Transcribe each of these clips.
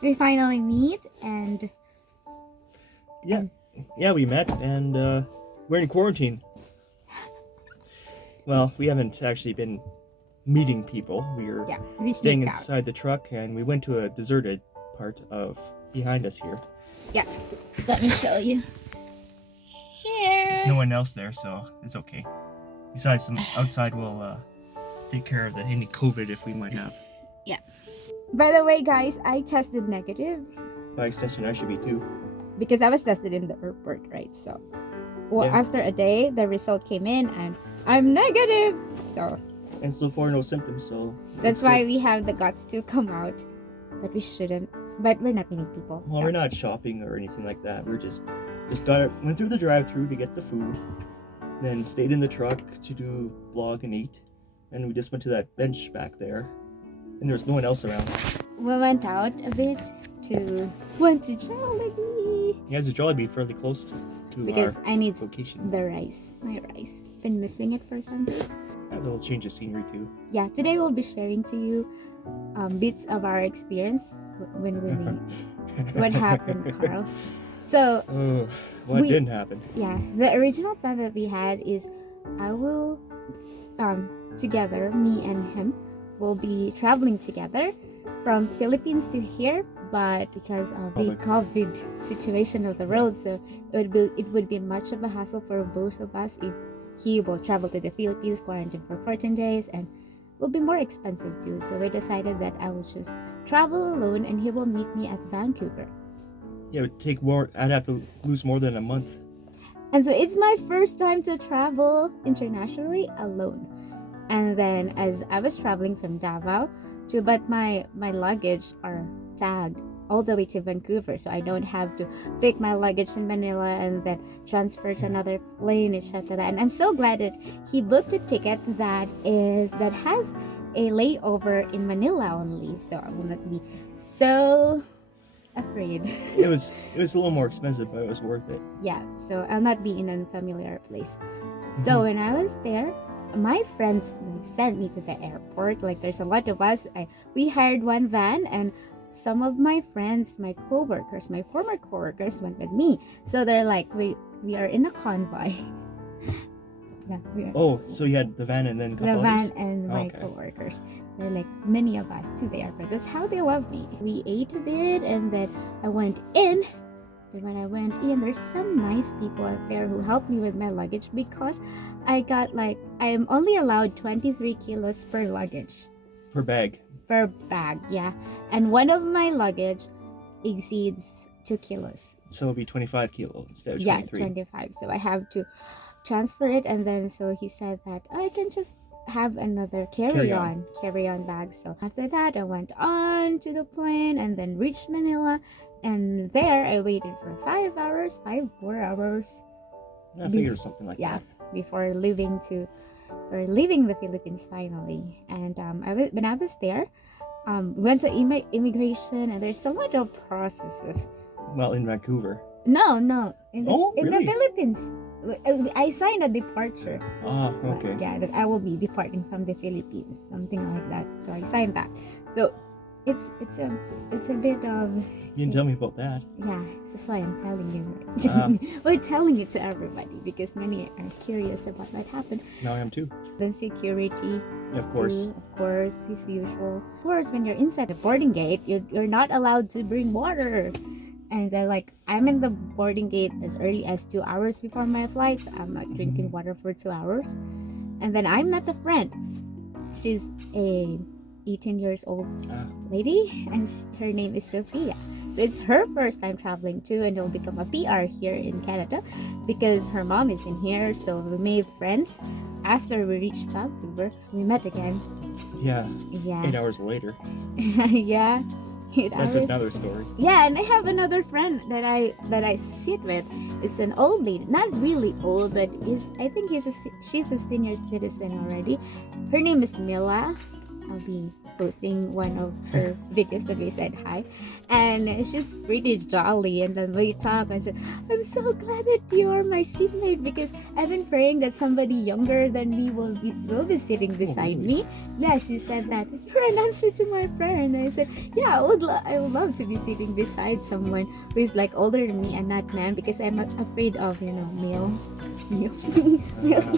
we finally meet and yeah, we met and we're in quarantine. Well, we haven't actually been meeting people. we Staying sneak out. inside the truck, and we went to a deserted part of behind us here. Yeah, let me show you. Here. There's no one else there, so it's okay. Besides, some outside will take care of any COVID if we might have. Yeah. By the way, guys, I tested negative By extension, I should be too. because I was tested in the airport, right? So, well, Yeah. after a day, the result came in and I'm negative. So And so far, no symptoms, so... that's it's why good. we have the guts to come out. But we shouldn't. But we're not meeting people. Well, so. we're not shopping or anything like that. We're just went through the drive-thru to get the food, then stayed in the truck to do vlog and eat, and we just went to that bench back there, and there was no one else around. We went out a bit to Jollibee Yeah, there's a Jollibee fairly close to because our I need location. the rice. My rice. Been missing it for some days. Have a little change of scenery too. Yeah, today we'll be sharing to you bits of our experience when we meet. What happened, Carl? So Oh, what didn't happen? yeah, the original plan that we had is I will together, me and him will be traveling together from Philippines to here, but because of the COVID situation of the road, so it would be much of a hassle for both of us if he will travel to the Philippines, quarantine for 14 days, and will be more expensive too. So we decided that I will just travel alone and he will meet me at Vancouver. Yeah, it would take more. I'd have to lose more than a month. And so it's my first time to travel internationally alone. And then as I was traveling from Davao but my luggage are tagged all the way to Vancouver, so I don't have to pick my luggage in Manila and then transfer to another plane, etc. And I'm so glad that he booked a ticket that has a layover in Manila only, so I will not be so afraid. It was a little more expensive, but it was worth it. Yeah, so I'll not be in an unfamiliar place. So when I was there, my friends sent me to the airport. Like there's a lot of us. We hired one van, and some of my friends, my coworkers, my former coworkers went with me. So they're like, we are in a convoy. Yeah, we are. Oh, so you had the van and then a couple The van others? and my Okay. coworkers. They're like many of us to the airport. That's how they love me. We ate a bit and then I went in. And when I went in, there's some nice people out there who helped me with my luggage because I am only allowed 23 kilos per luggage. Per bag. Per bag, yeah. And one of my luggage exceeds 2 kilos. So it'll be 25 kilos instead of Yeah, 23. 25. So I have to transfer it, and then so he said that I can just have another carry-on bag. So after that, I went on to the plane and then reached Manila, and there I waited for 4 hours. I figured something like Yeah, that. before leaving the Philippines finally. And when I was there, went to immigration, and there's a lot of processes. Well, in Vancouver. No, in the Really? Philippines. I signed a departure. Ah, okay. Yeah, that I will be departing from the Philippines, something like that. So I signed that. So it's a bit of. You didn't tell me about that. Yeah, that's why I'm telling you. Ah. We're telling it to everybody because many are curious about what happened. Now I am too. Then security. Yeah, of course. Too, of course, as usual. Of course, when you're inside the boarding gate, you're not allowed to bring water. And they're like, I'm in the boarding gate as early as 2 hours before my flight, so I'm not drinking water for 2 hours. And then I met a friend. She's a 18 years old lady, and her name is Sophia. So it's her first time traveling too, and will become a PR here in Canada because her mom is in here. So we made friends. After we reached Vancouver, we met again. Yeah. Yeah. 8 hours later. Yeah. 8 That's hours. another story. Yeah, and I have another friend that I sit with. It's an old lady, not really old, but I think she's a senior citizen already. Her name is Mila. I'll be posting one of her videos that we said hi, and she's pretty jolly. And then we talk, and I'm so glad that you are my seatmate because I've been praying that somebody younger than me will be sitting beside me. Yeah, she said that you're an answer to my prayer, and I said, yeah, I would love to be sitting beside someone who is like older than me and not man because I'm afraid of males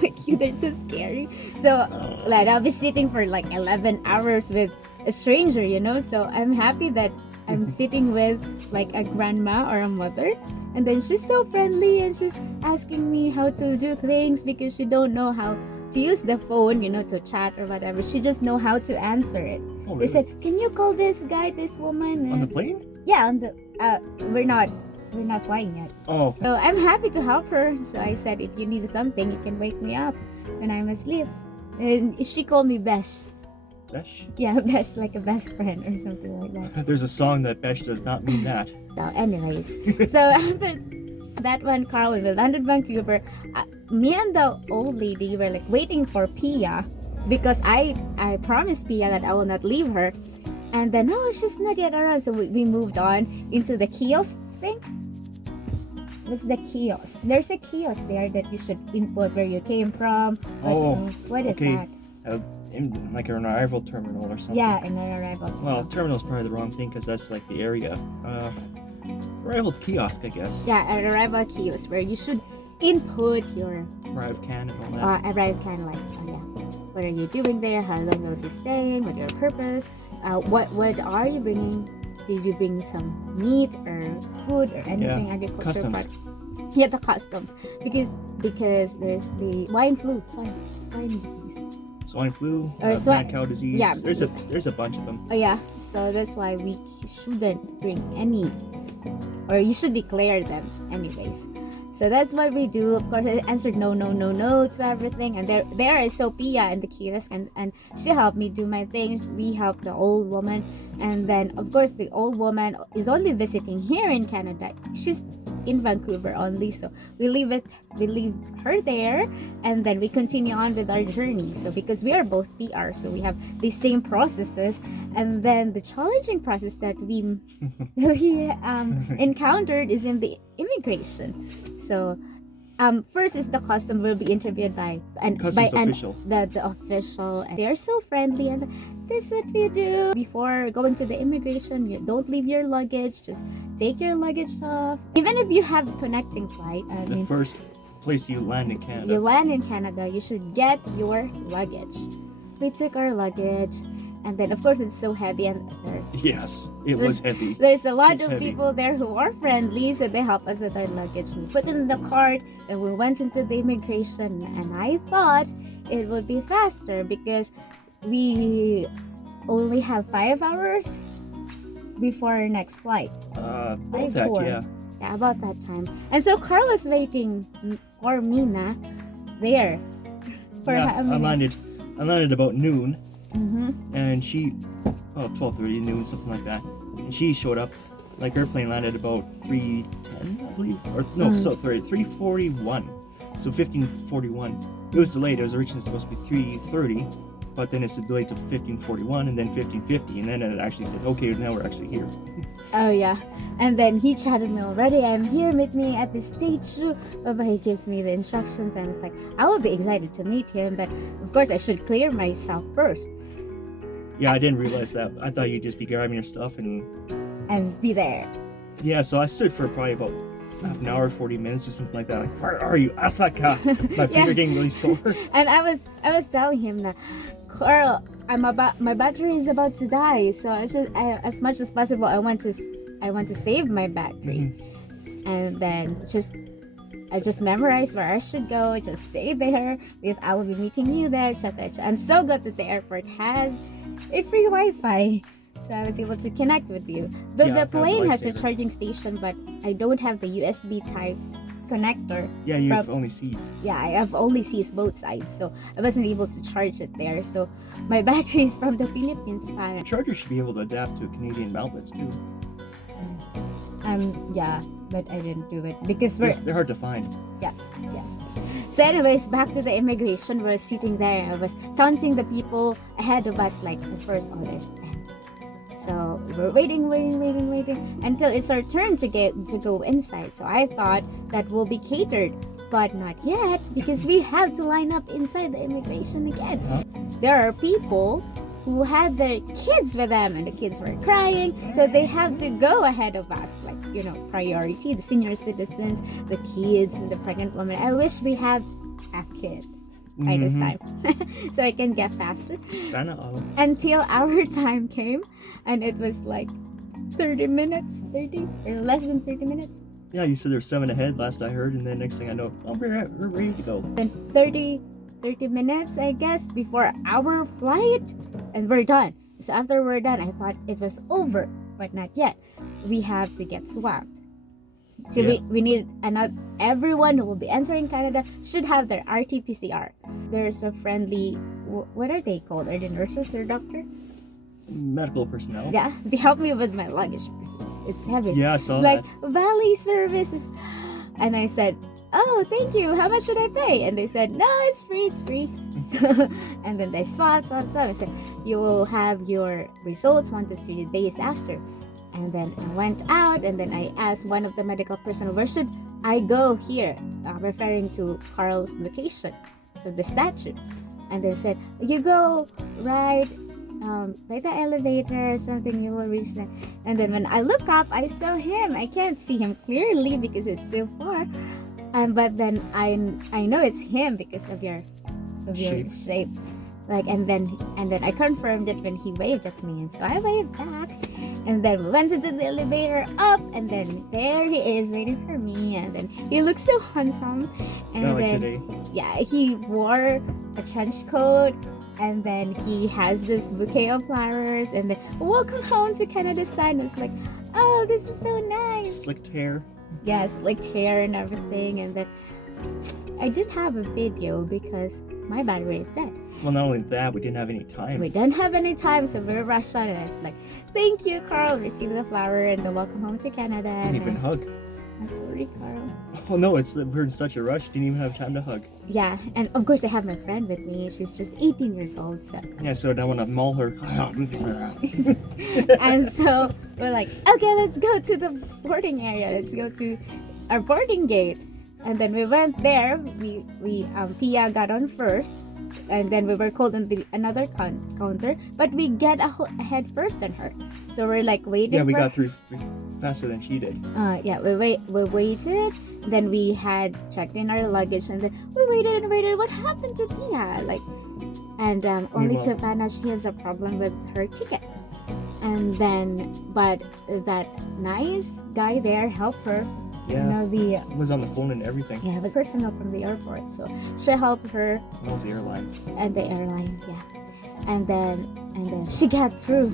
like you. They're so scary. So like I'll be sitting for like 11 hours with a stranger, so I'm happy that I'm sitting with like a grandma or a mother, and then she's so friendly and she's asking me how to do things because she don't know how to use the phone, to chat or whatever. She just know how to answer it. Oh, They really? said, can you call this guy, this woman? On the plane? Yeah, on the we're not flying yet. Oh, So I'm happy to help her. So I said, if you need something, you can wake me up when I'm asleep. And she called me Besh. Besh? Yeah, Besh, like a best friend or something like that. There's a song that Besh does not mean that. So anyways, so after that one, Carl, we landed Vancouver. Me and the old lady were like waiting for Pia because I promised Pia that I will not leave her. And then, she's not yet around. So we moved on into the kiosk thing. What's the kiosk? There's a kiosk there that you should input where you came from. What is okay. that? In like an arrival terminal or something. Yeah, in an arrival. Well, terminal's probably the wrong thing because that's like the area. Arrival kiosk, I guess. Yeah, an arrival kiosk where you should input your ArriveCAN and all that. ArriveCAN, like, what are you doing there? How long will you be staying? What your purpose? What are you bringing? Did you bring some meat or food or anything? Yeah, Agricultural customs. part? Yeah, the customs because there's the swine disease. Swine flu, Or mad cow disease. yeah. There's a bunch of them. Oh yeah, so that's why we shouldn't bring any, or you should declare them anyways. So that's what we do. Of course, I answered no to everything, and there is Sophia in the kiosk, and she helped me do my things. We helped the old woman, and then of course the old woman is only visiting here in Canada. She's in Vancouver only, so we leave her there, and then we continue on with our journey. So because we are both PR, so we have the same processes, and then the challenging process that we encountered is in the immigration. So first is the custom. Will be interviewed by Customs official. The official, and they're so friendly, and this is what we do before going to the immigration. You don't leave your luggage, just take your luggage off. Even if you have connecting flight, The first place you land in Canada. you land in Canada, you should get your luggage. We took our luggage, and then of course it's so heavy, and Yes, it was heavy. there's a lot It's of heavy. people there who are friendly, so they help us with our luggage. We put it in the cart, and we went into the immigration, and I thought it would be faster because we only have 5 hours before our next flight. About that, 5-4. yeah. Yeah, about that time. And so Carl was waiting for Mina there. For Yeah, how many? I landed about noon, Mm-hmm. and she, 12:30 noon, something like that. And she showed up, like her plane landed about 3:10, I believe, or no, so sorry, 3:41. So 15:41. It was delayed. It was originally supposed to be 3:30, but then it's delayed to 15:41, and then 15:50, and then it actually said, okay, now we're actually here. Oh yeah, and then he chatted me already. I'm here, meet me at the stage. But he gives me the instructions, and it's like I will be excited to meet him, but of course I should clear myself first Yeah, I didn't realize that. I thought you'd just be grabbing your stuff and be there. yeah. So I stood for probably about half an hour, 40 minutes, or something like that. Like, where are you, Asaka? My feet are getting really sore. And I was telling him that, Carl, my battery is about to die, so as much as possible I want to save my battery. And then I just memorized where I should go, just stay there because I will be meeting you there. I'm so glad that the airport has a free Wi-Fi, so I was able to connect with you. But Yeah, the that's a plane has a lifesaver. charging station, but I don't have the USB type connector. Yeah, you have only C's. Yeah, I have only C's both sides, so I wasn't able to charge it there. So my battery is from the Philippines. The charger should be able to adapt to Canadian outlets too. Yeah, but I didn't do it because we're They're hard to find. yeah. So anyways, back to the immigration. We're sitting there. I was counting the people ahead of us. Like at first, oh, there's 10. So we're waiting until it's our turn to go inside. So I thought that will be catered, but not yet because we have to line up inside the immigration again. Huh? There are people who had their kids with them and the kids were crying, so they have to go ahead of us, like, you know, priority, the senior citizens, the kids, and the pregnant woman. I wish we had a kid by this time so I can get faster. Sana all. Until our time came and it was like 30 minutes, 30 or less than 30 minutes. Yeah, you said there's 7 ahead last I heard, and then next thing I know, oh, we're ready to go. Then 30 minutes, I guess, before our flight, and we're done. So after we're done, I thought it was over, but not yet. We have to get swabbed. So Yeah. we need another. Everyone who will be entering Canada should have their RTPCR. There's a friendly, what are they called? Are they nurses or doctor? Medical personnel. Yeah, they help me with my luggage because it's heavy. Yeah, I saw Like that. Valley service, and I said, oh, thank you, how much should I pay? And they said, no, it's free. So, and then they swab. I said, you will have your results 1 to 3 days after. And then I went out, and then I asked one of the medical personnel, where should I go here, referring to Carl's location, so the statue. And they said, you go right by the elevator or something, you will reach that. And then when I look up, I saw him. I can't see him clearly because it's so far, but then I know it's him because of your shape. Like, and then I confirmed it when he waved at me, and so I waved back. And then we went into the elevator up, and then there he is waiting for me. And then he looks so handsome. And Not like then today. yeah, he wore a trench coat, and then he has this bouquet of flowers, and then welcome home to Canada sign. I was like, oh, this is so nice. Slicked hair. Yeah, slicked hair and everything. And then I did have a video because my battery is dead. Well, not only that, we didn't have any time. We didn't have any time, so we were rushed on it. I was like, thank you, Carl. Receive the flower and the welcome home to Canada. Didn't even hug. I'm sorry, Carl. Oh no, we're in such a rush. Didn't even have time to hug. Yeah, and of course I have my friend with me. She's just 18 years old, so. Yeah, so I want to maul her. And so we're like, okay, let's go to the boarding area. Let's go to our boarding gate. And then we went there. Pia got on first, and then we were called on another counter, but we get ahead first than her. So we're like waiting. Yeah, we for got through faster than she did. Yeah, we waited. Then we had checked in our luggage, and then we waited and waited. What happened to Pia? Like, and only to find out she has a problem with her ticket. And then, but that nice guy there helped her. Yeah. You know, Was on the phone and everything. yeah, it was personnel from the airport, so she helped her That was the airline. and the airline, yeah. And then she got through.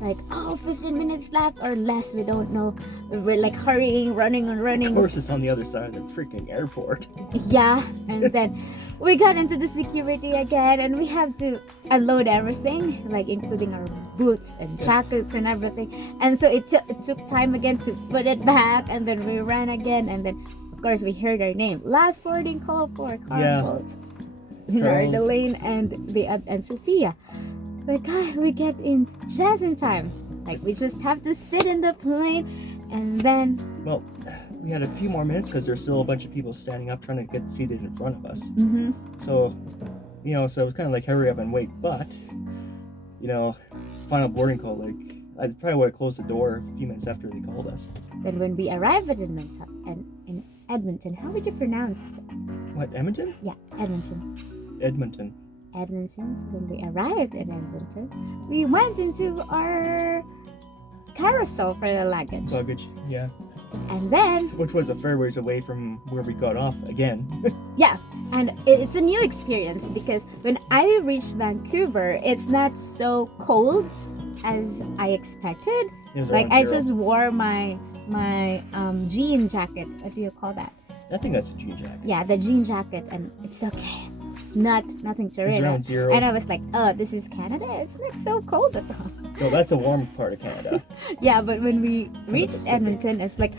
Like, 15 minutes left or less, we don't know. We're like hurrying, running. Of course, it's on the other side of the freaking airport. Yeah, and then we got into the security again, and we have to unload everything, like including our boots and jackets and everything. And so it took time again to put it back, and then we ran again, and then of course we heard our name. Last boarding call for Carl, Elaine, and Sophia. Like, we get in just in time. Like, we just have to sit in the plane, and then Well, we had a few more minutes because there's still a bunch of people standing up trying to get seated in front of us. So, so it was kind of like hurry up and wait. But, final boarding call, like, I probably would have closed the door a few minutes after they called us. Then when we arrived at Edmonton, how would you pronounce that? What, Edmonton? Yeah, Edmonton. Edmonton. Edmonton. So when we arrived in Edmonton, we went into our carousel for the luggage. Luggage, yeah. And then, Which was a fair ways away from where we got off again. yeah, and it's a new experience because when I reached Vancouver, it's not so cold as I expected. It was Like, around I zero. just wore my jean jacket. What do you call that? I think that's a jean jacket. Yeah, the jean jacket, and it's okay. Nothing to It's read. around zero. And I was like, oh, this is Canada? It's not so cold at all. No, that's a warm part of Canada. Yeah, but when we the reached Pacific. Edmonton, it's like,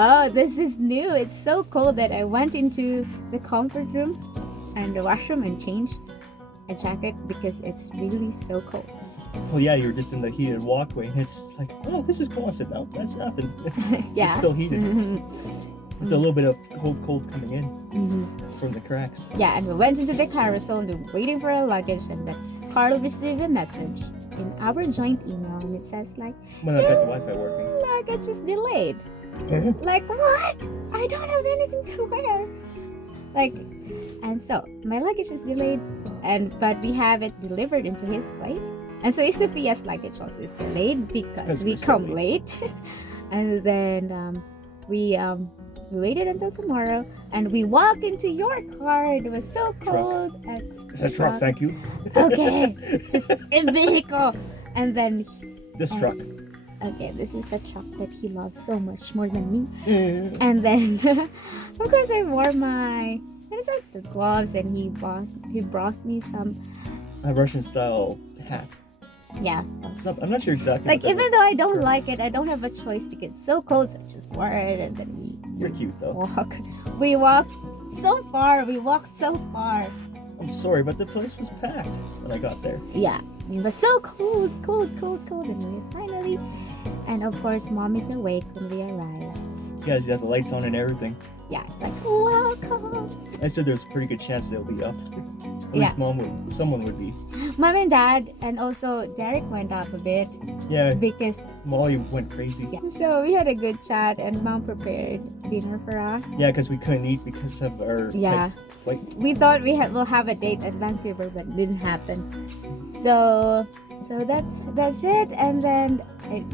Oh, this is new. It's so cold that I went into the comfort room and the washroom and changed a jacket because it's really so cold. Well, yeah, you were just in the heated walkway, and it's like, oh, this is cold. I said, no, that's nothing. Yeah. It's still heated. With a little bit of cold coming in Mhm. from the cracks. Yeah, and we went into the carousel and we were waiting for our luggage, and then Carl received a message in our joint email, and it says like, When I got the Wi-Fi working. luggage is delayed. Like, what? I don't have anything to wear. Like, and so my luggage is delayed, but we have it delivered into his place. And so Sophia's luggage also is delayed because we come late. And then we waited until tomorrow, and we walked into your car. It was so cold. It's a truck, thank you. Okay, it's just a vehicle. And then This truck. okay, this is a truck that he loves so much more than me. And then of course I wore my the gloves, and he brought me some A Russian style hat. yeah. I'm not sure exactly. Like, what that even though I don't like it, I don't have a choice because it's so cold, so I just wore it, and then You're cute though. we walked so far. We walked so far. I'm sorry, but the place was packed when I got there. Yeah, it was so cold, and we finally, and of course, Mom is awake when we arrive. You guys got the lights on and everything. Yeah, it's like, welcome. I said there's a pretty good chance they'll be up. At Yeah. least someone would be. Mom and Dad, and also Derek went up a bit Yeah, because Molly went crazy. yeah. So we had a good chat, and Mom prepared dinner for us. Yeah, because we couldn't eat because of our Yeah. flight. We thought we'll have a date at Vancouver, but it didn't happen. So that's it. And then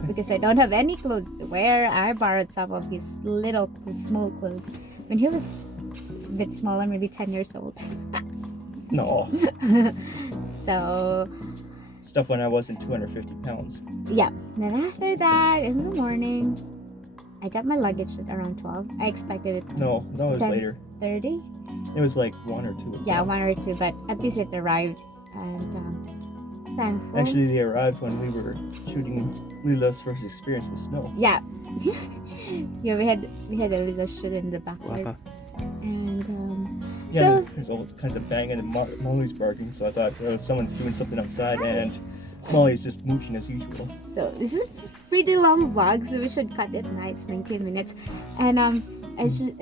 because I don't have any clothes to wear, I borrowed some of his small clothes when he was a bit smaller, maybe 10 years old. No. So Stuff when I wasn't 250 pounds. yeah. Then after that, in the morning, I got my luggage at around 12. I expected it No, it was 10. later. 30. It was like 1 or 2. Yeah, 1 or 2, but at least it arrived, and thankful. Actually, they arrived when we were shooting Lilet's first experience with snow. Yeah. Yeah, we had a little shit in the backyard. And Yeah, so there's all kinds of banging, and Molly's barking, so I thought someone's doing something outside, and Molly's just mooching as usual. so this is a pretty long vlog, so we should cut it now. It's 19 minutes. And I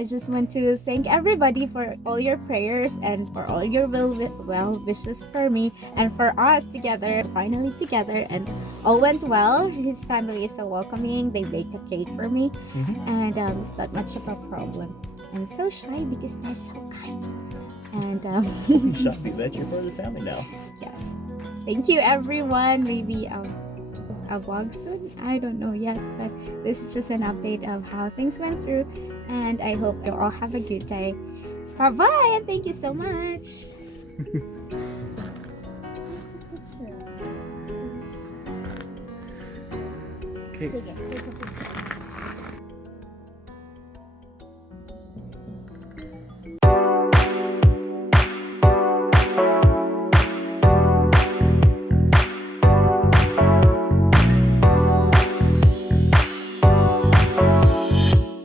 just want to thank everybody for all your prayers and for all your well wishes for me and for us together, finally together, and all went well. His family is so welcoming. They baked a cake for me, and it's not much of a problem. I'm so shy because they're so kind. And You shot me, Lilet. You're part of the family now. yeah, thank you everyone. Maybe I'll vlog soon. I don't know yet, but this is just an update of how things went through, and I hope you all have a good day. Bye bye, and thank you so much. Okay. Sige, take a picture.